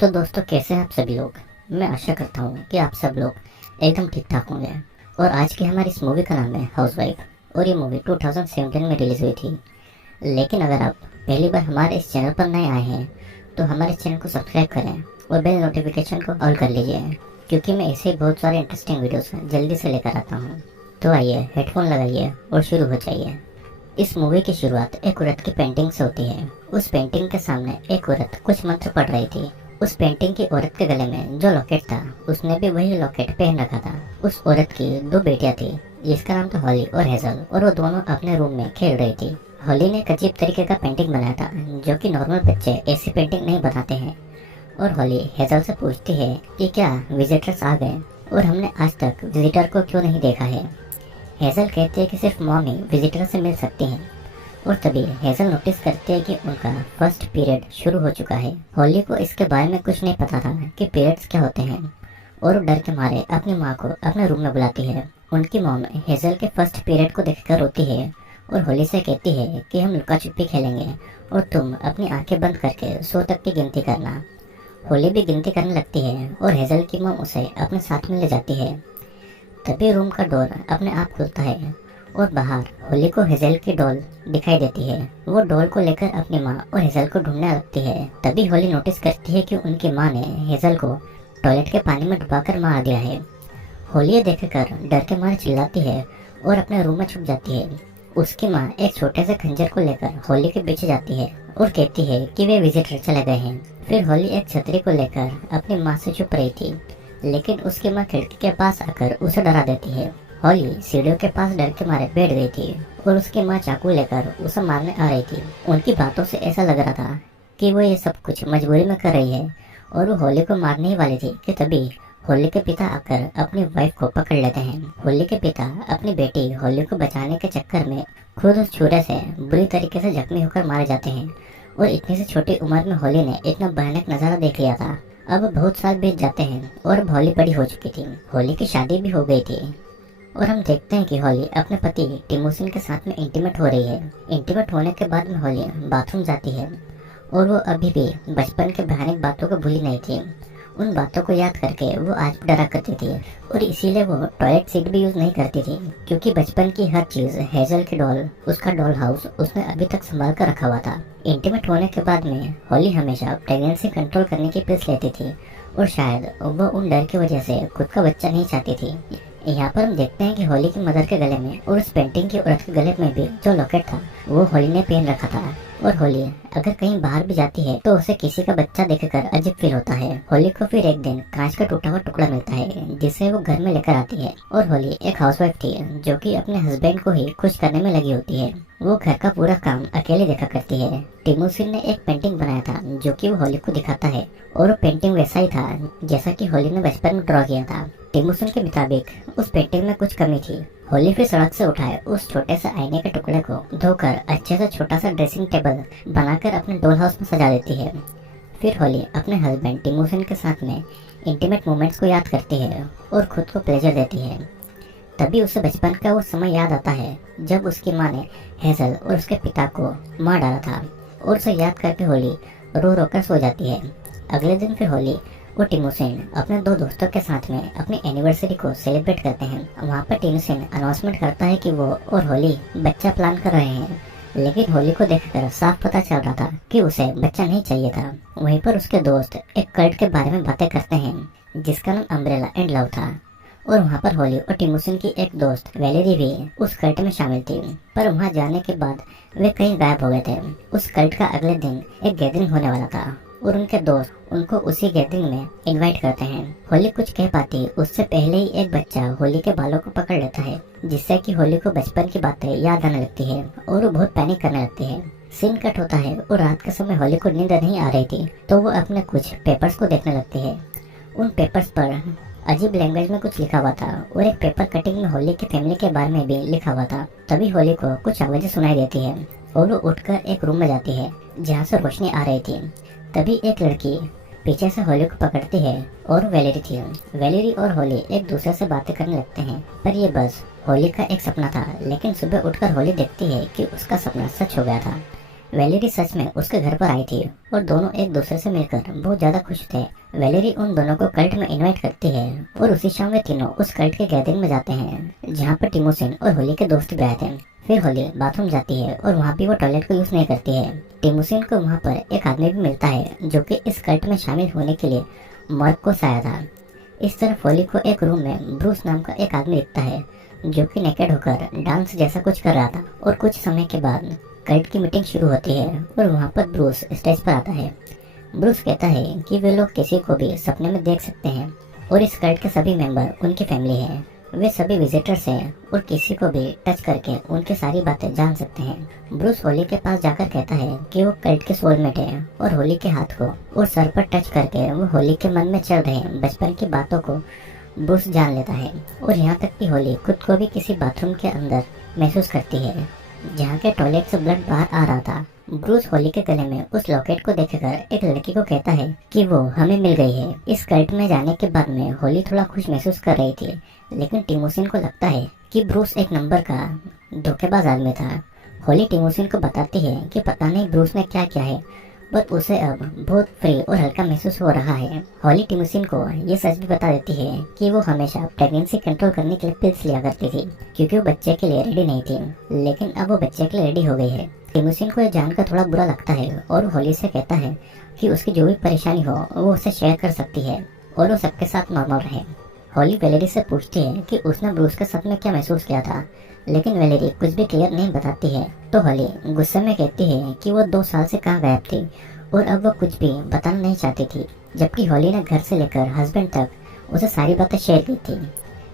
तो दोस्तों, कैसे हैं आप सभी लोग। मैं आशा करता हूँ कि आप सब लोग एकदम ठीक ठाक होंगे। और आज की हमारी इस मूवी का नाम है हाउसवाइफ और ये मूवी 2017 में रिलीज हुई थी। लेकिन अगर आप पहली बार हमारे इस चैनल पर नए आए हैं तो हमारे चैनल को सब्सक्राइब करें और बेल नोटिफिकेशन को ऑल कर लीजिए, क्योंकि मैं ऐसे ही बहुत सारे इंटरेस्टिंग वीडियोस जल्दी से लेकर आता हूँ। तो आइए, हेडफोन लगाइए और शुरू हो जाइए। इस मूवी की शुरुआत एक औरत की पेंटिंग से होती है। उस पेंटिंग के सामने एक औरत कुछ मंत्र पढ़ रही थी। उस पेंटिंग की औरत के गले में जो लॉकेट था, उसने भी वही लॉकेट पहन रखा था। उस औरत की दो बेटियां थी, जिसका नाम था हॉली और हेजल, और वो दोनों अपने रूम में खेल रही थी। हॉली ने एक अजीब तरीके का पेंटिंग बनाया था, जो कि नॉर्मल बच्चे ऐसी पेंटिंग नहीं बनाते हैं। और हॉली हेजल से पूछती है कि क्या विजिटर्स आ गए और हमने आज तक विजिटर को क्यों नहीं देखा है। हेजल कहती है कि सिर्फ मॉम ही विजिटर से मिल सकती हैं। और तभी हेजल नोटिस करती है कि उनका फर्स्ट पीरियड शुरू हो चुका है। हॉली को इसके बारे में कुछ नहीं पता था कि पीरियड्स क्या होते हैं, और वो डर के मारे अपनी माँ को अपने रूम में बुलाती है। उनकी मॉम हेजल के फर्स्ट पीरियड को देखकर रोती है और हॉली से कहती है कि हम लुका छुपी खेलेंगे और तुम अपनी आंखें बंद करके 100 तक की गिनती करना। हॉली भी गिनती करने लगती है और हेजल की मॉम उसे अपने साथ में ले जाती है। तभी रूम का डोर अपने आप खुलता है और बाहर होली को हेजल की डॉल दिखाई देती है। वो डॉल को लेकर अपनी माँ और हेजल को ढूंढने लगती है। तभी होली नोटिस करती है कि उनकी माँ ने हेजल को टॉयलेट के पानी में डुबाकर मार दिया है। होली ये देखकर डर के मारे चिल्लाती है और अपने रूम में छुप जाती है। उसकी माँ एक छोटे से खंजर को लेकर होली के पीछे जाती है और कहती है कि वे विजिटर चले गए हैं। फिर होली एक छतरी को लेकर अपनी माँ से छुप रही थी, लेकिन उसकी माँ खिड़की के पास आकर उसे डरा देती है। हॉली सीढ़ियों के पास डर के मारे बैठ गई थी और उसकी माँ चाकू लेकर उसे मारने आ रही थी। उनकी बातों से ऐसा लग रहा था कि वो ये सब कुछ मजबूरी में कर रही है और वो होली को मारने ही वाली थी कि तभी होली के पिता आकर अपनी वाइफ को पकड़ लेते हैं। होली के पिता अपनी बेटी होली को बचाने के चक्कर में खुद उस छुरे से बुरी तरीके से जख्मी होकर मारे जाते हैं। और इतनी सी छोटी उम्र में होली ने इतना भयानक नजारा देख लिया था। अब बहुत साल बीत जाते हैं और अब होली बड़ी हो चुकी थी। होली की शादी भी हो गई थी और हम देखते हैं कि होली अपने पति टिमोसिन के साथ में इंटीमेट हो रही है। इंटीमेट होने के बाद में होली बाथरूम जाती है और वो अभी भी बचपन के भयानक बातों को भूली नहीं थी। उन बातों को याद करके वो आज भी डरा करती थी और इसीलिए वो टॉयलेट सीट भी यूज नहीं करती थी, क्योंकि बचपन की हर चीज, हेजल की डॉल, उसका डॉल हाउस उसने अभी तक संभाल कर रखा हुआ था। इंटीमेट होने के बाद में होली हमेशा प्रेगनेंसी कंट्रोल करने की पिल्स लेती थी और शायद वो उन डर की वजह से खुद का बच्चा नहीं चाहती थी। यहाँ पर हम देखते हैं कि होली की मदर के गले में और उस पेंटिंग की औरत के गले में भी जो लॉकेट था वो होली ने पहन रखा था। और होली अगर कहीं बाहर भी जाती है तो उसे किसी का बच्चा देखकर अजीब फील होता है। होली को फिर एक दिन कांच का टूटा हुआ टुकड़ा मिलता है, जिसे वो घर में लेकर आती है। और होली एक हाउसवाइफ थी जो कि अपने हस्बैंड को ही खुश करने में लगी होती है। वो घर का पूरा काम अकेले देखा करती है। टिमोसिन ने एक पेंटिंग बनाया था जो कि वो होली को दिखाता है, और वो पेंटिंग वैसा ही था जैसा कि होली ने बचपन में ड्रॉ किया था। टिमोसिन के मुताबिक उस पेंटिंग में कुछ कमी थी। होली फिर सड़क से उठाए उस छोटे से आईने के टुकड़े को धोकर अच्छे से छोटा सा ड्रेसिंग टेबल बनाकर अपने डॉल हाउस में सजा देती है। फिर होली अपने हस्बैंड टिमोसिन के साथ में इंटीमेट मोमेंट्स को याद करती है और खुद को प्लेजर देती है। तभी उसे बचपन का वो समय याद आता है जब उसकी माँ ने हेजल और उसके पिता को मार डाला था, और उसे याद करके होली रो रो कर सो जाती है। अगले दिन फिर होली और टिमोसिन अपने दो दोस्तों के साथ में अपनी एनिवर्सरी को सेलिब्रेट करते हैं। वहाँ पर टिमोसिन अनाउंसमेंट करता है कि वो और होली बच्चा प्लान कर रहे हैं, लेकिन होली को देखकर साफ पता चल रहा था कि उसे बच्चा नहीं चाहिए था। वहीं पर उसके दोस्त एक कल्ट के बारे में बातें करते हैं जिसका नाम अम्ब्रेला एंड लव था। और वहाँ पर होली और टिमोसिन की एक दोस्त वैलेरी भी उस कल्ट में शामिल थी, पर वहाँ जाने के बाद वे कहीं गायब हो गए थे। उस कल्ट का अगले दिन एक गैदरिंग होने वाला था और उनके दोस्त उनको उसी गैदरिंग में इनवाइट करते हैं। होली कुछ कह पाती उससे पहले ही एक बच्चा होली के बालों को पकड़ लेता है, जिससे कि होली को बचपन की बातें याद आने लगती है और वो बहुत पैनिक करने लगती है। सीन कट होता है और रात के समय होली को नींद नहीं आ रही थी, तो वो अपने कुछ पेपर्स को देखने लगती है। उन पेपर्स पर अजीब लैंग्वेज में कुछ लिखा हुआ था और एक पेपर कटिंग में होली की फैमिली के बारे में भी लिखा हुआ था। तभी होली को कुछ आवाजें सुनाई देती है और वो उठकर एक रूम में जाती है जहाँ से रोशनी आ रही थी। तभी एक लड़की पीछे से होली को पकड़ती है और वैलेरी थी। वैलेरी और होली एक दूसरे से बातें करने लगते हैं, पर ये बस होली का एक सपना था। लेकिन सुबह उठकर होली देखती है कि उसका सपना सच हो गया था। वैलेरी सच में उसके घर पर आई थी और दोनों एक दूसरे से मिलकर बहुत ज्यादा खुश थे। वैलेरी उन दोनों को कल्ट में इनवाइट करती है और उसी शाम वे तीनों उस कल्ट के गैदरिंग में जाते हैं जहाँ पर टिमोसिन और होली के दोस्त भी आए थे। फिर होली बाथरूम जाती है और वहाँ भी वो टॉयलेट को यूज नहीं करती है। टिमोसिन को वहाँ पर एक आदमी भी मिलता है जो कि इस कल्ट में शामिल होने के लिए मर्क को आया था। इस तरफ होली को एक रूम में ब्रूस नाम का एक आदमी दिखता है जो कि नेकेड होकर डांस जैसा कुछ कर रहा था। और कुछ समय के बाद कल्ट की मीटिंग शुरू होती है और वहाँ पर ब्रूस स्टेज पर आता है। ब्रूस कहता है कि वे लोग किसी को भी सपने में देख सकते हैं और इस कल्ट के सभी मेंबर उनकी फैमिली हैं। वे सभी विजिटर्स हैं और किसी को भी टच करके उनकी सारी बातें जान सकते हैं। ब्रूस होली के पास जाकर कहता है कि वो कल्ट के सोलमेट है और होली के हाथ को और सर पर टच करके वो होली के मन में चल रहे बचपन की बातों को ब्रूस जान लेता है। और यहाँ तक कि होली खुद को भी किसी बाथरूम के अंदर महसूस करती है जहाँ के टॉयलेट से ब्लड बाहर आ रहा था। ब्रूस होली के गले में उस लॉकेट को देखकर एक लड़की को कहता है कि वो हमें मिल गई है। इस कल्ट में जाने के बाद में होली थोड़ा खुश महसूस कर रही थी, लेकिन टिमोसिन को लगता है कि ब्रूस एक नंबर का धोखेबाज आदमी था। होली टिमोसिन को बताती है कि पता नहीं ब्रूस ने क्या किया है, पर उसे अब बहुत फ्री और हल्का महसूस हो रहा है। होली टिमोसिन को ये सच भी बता देती है कि वो हमेशा प्रेगनेंसी कंट्रोल करने के लिए पिल्स लिया करती थी क्योंकि वो बच्चे के लिए रेडी नहीं थी, लेकिन अब वो बच्चे के लिए रेडी हो गई है। टिमोसिन को ये जानकर थोड़ा बुरा लगता है और होली से कहता है कि उसकी जो भी परेशानी हो वो उसे शेयर कर सकती है और वो सबके साथ नॉर्मल रहे। होली वैलेरी से पूछती है कि उसने ब्रूस के साथ में क्या महसूस किया था, लेकिन वैलेरी कुछ भी क्लियर नहीं बताती है। तो होली गुस्से में कहती है कि वो 2 साल से कहाँ गायब थी और अब वो कुछ भी बताना नहीं चाहती थी, जबकि होली ने घर से लेकर हस्बैंड तक उसे सारी बातें शेयर की थी।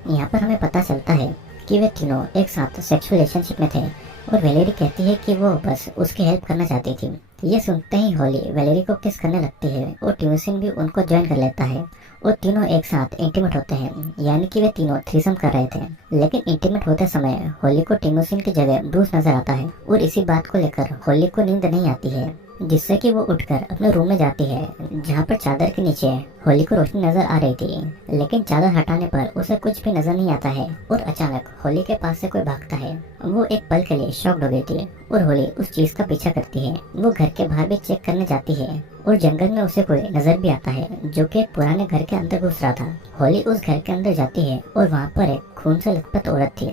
यहाँ पर हमें पता चलता है कि वे तीनों एक साथ सेक्सुअल रिलेशनशिप में थे और वैलेरी कहती है कि वो बस उसकी हेल्प करना चाहती थी। ये सुनते ही होली वैलेरी को किस करने लगती है और टिमोसिन भी उनको ज्वाइन कर लेता है और तीनों एक साथ इंटीमेट होते हैं, यानी कि वे तीनों थ्रीसम कर रहे थे। लेकिन इंटीमेट होते समय होली को टिमोसिन की जगह ब्रूस नजर आता है और इसी बात को लेकर होली को नींद नहीं आती है, जिससे कि वो उठकर अपने रूम में जाती है जहाँ पर चादर के नीचे होली को रोशनी नजर आ रही थी। लेकिन चादर हटाने पर उसे कुछ भी नजर नहीं आता है और अचानक होली के पास से कोई भागता है। वो एक पल के लिए शॉक्ड हो गई थी और होली उस चीज का पीछा करती है। वो घर के बाहर भी चेक करने जाती है और जंगल में उसे कोई नजर भी आता है जो कि एक पुराने घर के अंदर घुस रहा था। होली उस घर के अंदर जाती है और वहाँ पर एक खून से लथपथ औरत थी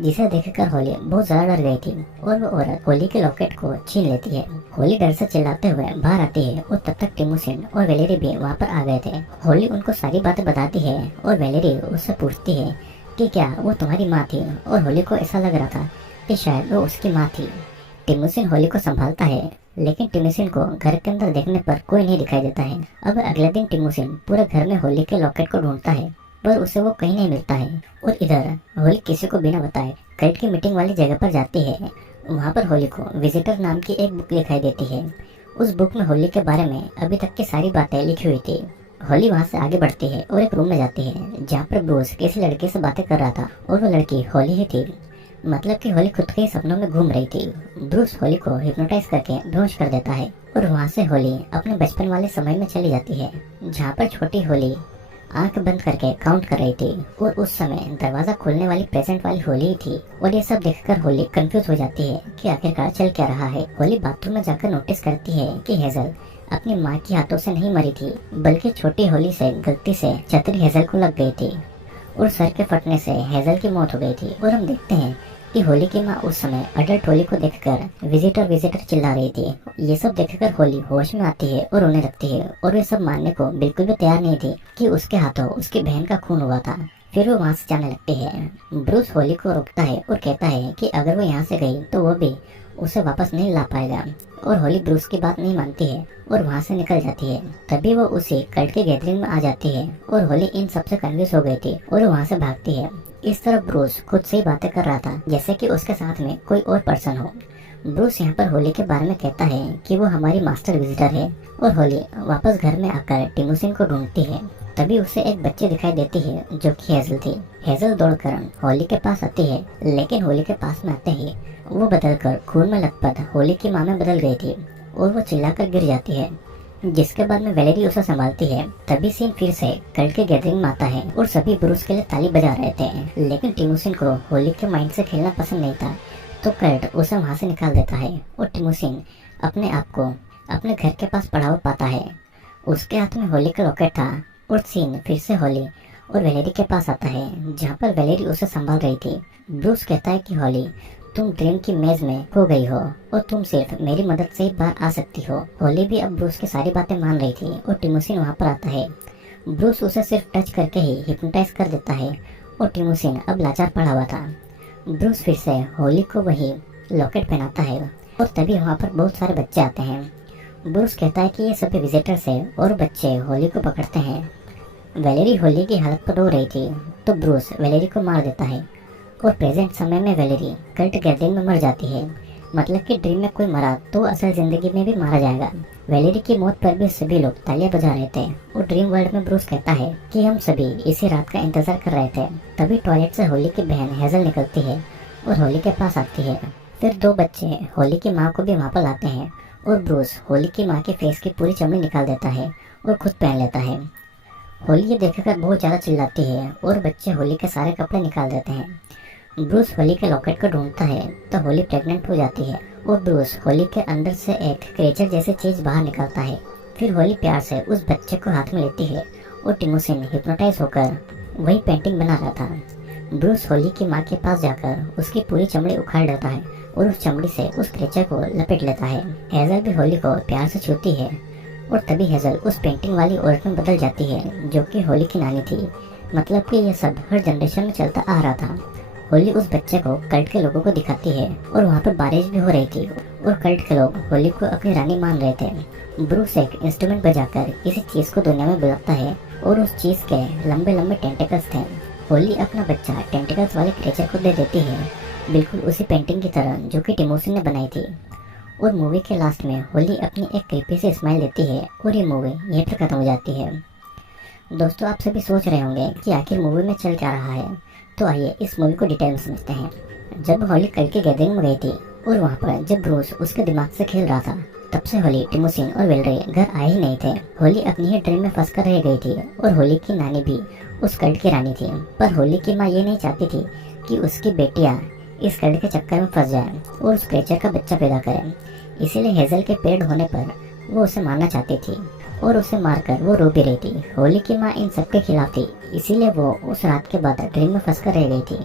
जिसे देखकर होली बहुत ज्यादा डर गई थी और वो औरत होली के लॉकेट को छीन लेती है। होली डर से चिल्लाते हुए बाहर आती है और तब तक टिमोसिन और वैलेरी भी वहाँ पर आ गए थे। होली उनको सारी बातें बताती है और वैलेरी उससे पूछती है कि क्या वो तुम्हारी माँ थी, और होली को ऐसा लग रहा था कि शायद वो उसकी माँ थी। टिमोसिन होली को संभालता है, लेकिन टिमोसिन को घर के अंदर देखने पर कोई नहीं दिखाई देता है। अब अगले दिन टिमोसिन पूरे घर में होली के लॉकेट को ढूंढता है, पर उसे वो कहीं नहीं मिलता है। और इधर होली किसी को बिना बताए कल्ट की मीटिंग वाली जगह पर जाती है। वहाँ पर होली को विजिटर नाम की एक बुक दिखाई देती है। उस बुक में होली के बारे में अभी तक की सारी बातें लिखी हुई थी। होली वहाँ से आगे बढ़ती है और एक रूम में जाती है जहाँ पर ब्रूस किसी लड़के से बातें कर रहा था और वो लड़की होली ही थी। मतलब कि होली खुद के सपनों में घूम रही थी। ब्रूस होली को हिप्नोटाइज करके बेहोश कर देता है और वहाँ से होली अपने बचपन वाले समय में चली जाती है जहाँ पर छोटी होली आंख बंद करके काउंट कर रही थी और उस समय दरवाजा खोलने वाली प्रेजेंट वाली होली ही थी। और ये सब देखकर होली कंफ्यूज हो जाती है कि आखिरकार चल क्या रहा है। होली बाथरूम में जाकर नोटिस करती है कि हेजल अपनी माँ के हाथों से नहीं मरी थी, बल्कि छोटी होली से गलती से छतरी हेजल को लग गई थी और सर के फटने से हेजल की मौत हो गई थी। और हम देखते हैं कि होली की माँ उस समय अडल्ट होली को देखकर विजिटर विजिटर चिल्ला रही थी। ये सब देखकर होली होश में आती है और रोने लगती है और वे सब मानने को बिल्कुल भी तैयार नहीं थी कि उसके हाथों उसकी बहन का खून हुआ था। फिर वो वहाँ से जाने लगती है। ब्रूस होली को रोकता है और कहता है कि अगर वो यहाँ से गई तो वो भी उसे वापस नहीं ला पाएगा। और होली ब्रूस की बात नहीं मानती है और वहाँ से निकल जाती है। तभी वो उसी कल्ट के गैदरिंग में आ जाती है और होली इन सबसे कन्फ्यूज हो गई थी और वो वहाँ से भागती है। इस तरफ ब्रूस खुद से ही बातें कर रहा था जैसे कि उसके साथ में कोई और पर्सन हो। ब्रूस यहाँ पर होली के बारे में कहता है कि वो हमारी मास्टर विजिटर है और होली वापस घर में आकर टिमोसिन को ढूंढती है। तभी उसे एक बच्ची दिखाई देती है जो कि हेजल थी। हेजल दौड़कर होली के पास आती है, लेकिन होली के पास में आते ही वो बदलकर खून में लथपथ होली की माँ में बदल गई थी और वो चिल्लाकर गिर जाती है, जिसके बाद में वैलेरी उसे संभालती है। तभी सीन फिर से कल्ट के गैदरिंग में आता है और सभी ब्रूस के लिए ताली बजा रहे थे, लेकिन टिमोसिन को होली के माइंड से खेलना पसंद नहीं था, तो कल्ट उसे वहाँ से निकाल देता है और टिमोसिन अपने आप को अपने घर के पास पड़ा हुआ पाता है। उसके हाथ में होली का लॉकेट था और सीन फिर से होली और वेलेरी के पास आता है, जहाँ पर वेलेरी उसे संभाल रही थी। ब्रूस कहता है कि होली, तुम ड्रीम की मेज में खो गई हो और तुम सिर्फ मेरी मदद से ही बाहर आ सकती हो। होली भी अब ब्रूस की सारी बातें मान रही थी और टिमोसिन वहाँ पर आता है। ब्रूस उसे सिर्फ टच करके ही हिप्नोटाइज कर देता है और टिमोसिन अब लाचार पड़ा हुआ था। ब्रूस फिर से होली को वही लॉकेट पहनाता है और तभी वहाँ पर बहुत सारे बच्चे आते हैं। ब्रूस कहता है कि ये सभी विजिटर्स हैं और बच्चे होली को पकड़ते हैं। वेलेरी होली की हालत पर रो रही थी तो ब्रूस वेलेरी को मार देता है और प्रेजेंट समय में वेलेरी कल्ट गैदरिंग में मर जाती है। मतलब कि ड्रीम में कोई मरा तो असल जिंदगी में भी मारा जाएगा। वेलेरी की मौत पर भी सभी लोग तालियां बजा रहे थे और ड्रीम वर्ल्ड में ब्रूस कहता है कि हम सभी इसी रात का इंतजार कर रहे थे। तभी टॉयलेट से होली की बहन हेजल निकलती है और होली के पास आती है। फिर दो बच्चे होली की माँ को भी वहाँ पर लाते हैं और ब्रूस होली की माँ के फेस की पूरी चमड़ी निकाल देता है और खुद पहन लेता है। होली ये देखकर बहुत ज़्यादा चिल्लाती है और बच्चे होली के सारे कपड़े निकाल देते हैं। ब्रूस होली के लॉकेट को ढूंढता है तो होली प्रेग्नेंट हो जाती है और ब्रूस होली के अंदर से एक क्रेचर जैसी चीज बाहर निकालता है। फिर होली प्यार से उस बच्चे को हाथ में लेती है और टिमोसिन हिप्नोटाइज होकर वही पेंटिंग बना रहा था। ब्रूस होली की माँ के पास जाकर उसकी पूरी चमड़ी उखाड़ लेता है और उस चमड़ी से उस क्रेचर को लपेट लेता है। हेजल भी होली को प्यार से छूती है और तभी हेजल उस पेंटिंग वाली औरत में बदल जाती है जो कि होली की नानी थी। मतलब कि ये सब हर जनरेशन में चलता आ रहा था। होली उस बच्चे को कल्ट के लोगों को दिखाती है और वहाँ पर बारिश भी हो रही थी और कल्ट के लोग होली को अपनी रानी मान रहे थे। ब्रूस एक इंस्ट्रूमेंट बजाकर किसी चीज को दुनिया में बुलाता है और उस चीज के लंबे लंबे टेंटिकल्स थे। होली अपना बच्चा टेंटिकल्स वाले क्रेचर को दे देती है, बिल्कुल उसी पेंटिंग की तरह जो कि टिमोसिन ने बनाई थी। और मूवी के लास्ट में होली अपनी एक क्रीपी से स्माइल देती है और ये मूवी यहीं पर खत्म हो जाती है। दोस्तों, आप सभी सोच रहे होंगे कि आखिर मूवी में चल क्या रहा है, तो आइए इस मूवी को डिटेल में समझते हैं। जब होली कल की गैदरिंग में गई थी और वहाँ पर जब ब्रूस उसके दिमाग से खेल रहा था, तब से होली, टिमोसिन और वेलेरी घर आए ही नहीं थे। होली अपनी ही ड्रीम में फंस कर रह गई थी और होली की नानी भी उस कल्ट की रानी थी। पर होली की माँ ये नहीं चाहती थी कि उसकी बेटियाँ इस कल्ट के चक्कर में फंस जाए और उस क्रेचर का बच्चा पैदा करें। इसीलिए हेजल के पेड़ होने पर वो उसे मारना चाहती थी और उसे मारकर वो रो भी रही थी। होली की माँ इन सब के खिलाफ थी, इसीलिए वो उस रात के बाद ड्रीम में फंस कर रह गई थी।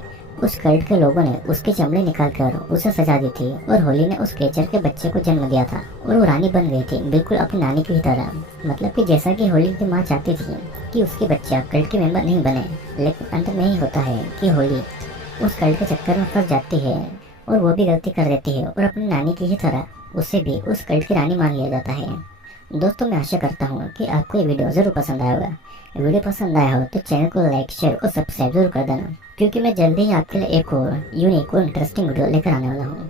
उस कल्ट के लोगों ने उसकी चमड़ी निकालकर उसे सजा दी थी और होली ने उस क्रेचर के बच्चे को जन्म दिया था और वो रानी बन गई थी, बिल्कुल अपनी नानी की तरह। मतलब कि जैसा कि होली की माँ चाहती थी कि उसके बच्चा कल्ट के मेंबर नहीं बने, लेकिन अंत में ही होता है कि होली उस कल्ट के चक्कर में फंस जाती है और वो भी गलती कर देती है और अपनी नानी की ही तरह उसे भी उस कल्ट की रानी मान लिया जाता है। दोस्तों, मैं आशा करता हूँ कि आपको ये वीडियो ज़रूर पसंद आया होगा। वीडियो पसंद आया हो तो चैनल को लाइक, शेयर और सब्सक्राइब जरूर कर देना, क्योंकि मैं जल्दी ही आपके लिए एक और यूनिक और इंटरेस्टिंग वीडियो लेकर आने वाला हूँ।